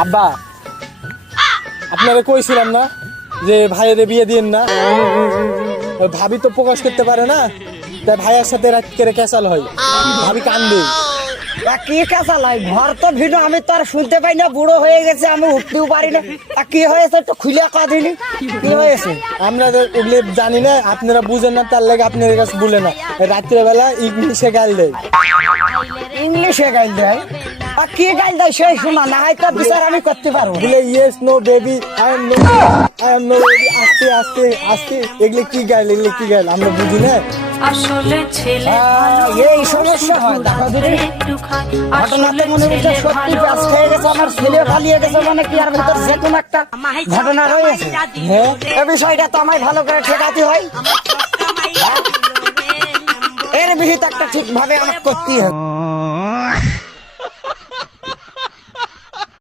আব্বা, আপনারা কইছিলাম না যে ভাইয়ের বিয়ে দিয়েন না, ওই ভাবি তো প্রকাশ করতে পারে না, তাই ভাইয়ের সাথে রাত করে ক্যাসাল হয়, ভাবি কান্দে। কি কাঁচা লাই ঘর তো ভিড়, আমি তো আর শুনতে পাই না, বুড়ো হয়ে গেছে, আমি উঠতেও পারি না। কি হয়েছে একটু খুলে কাঁদিনি, কি হয়েছে? আমরা তো ওগুলো জানি না, আপনারা বুঝেন না, তার লাগে আপনাদের কাছে বলে না। রাত্রেবেলা ইংলিশে গাল দেয়। ইংলিশে গাইল দেয়? কি গাইল দেয় সেই শোনা না, হয়তো বিচার আমি করতে পারবো। বলে yes no baby, I am no baby, আস্তে আস্তে আস্তে, এগুলো কি গাইল, এগুলো কি গাইল আমরা বুঝি না। আসলে ছেলে এই সমস্যা হয়, দেখো দিদি ঘটনাতে মনে হচ্ছে সত্যি ব্যাস খেয়ে গেছে, আমার ছেলে পালিয়ে গেছে, মানে কি আর ভিতর যে কোনো একটা ঘটনা রয়েছে। হ্যাঁ, এ বিষয়টা তো আমায় ভালো করে ঠেকাতে হয়, এর বিহিত একটা ঠিকভাবে আমাকে করতে হবে।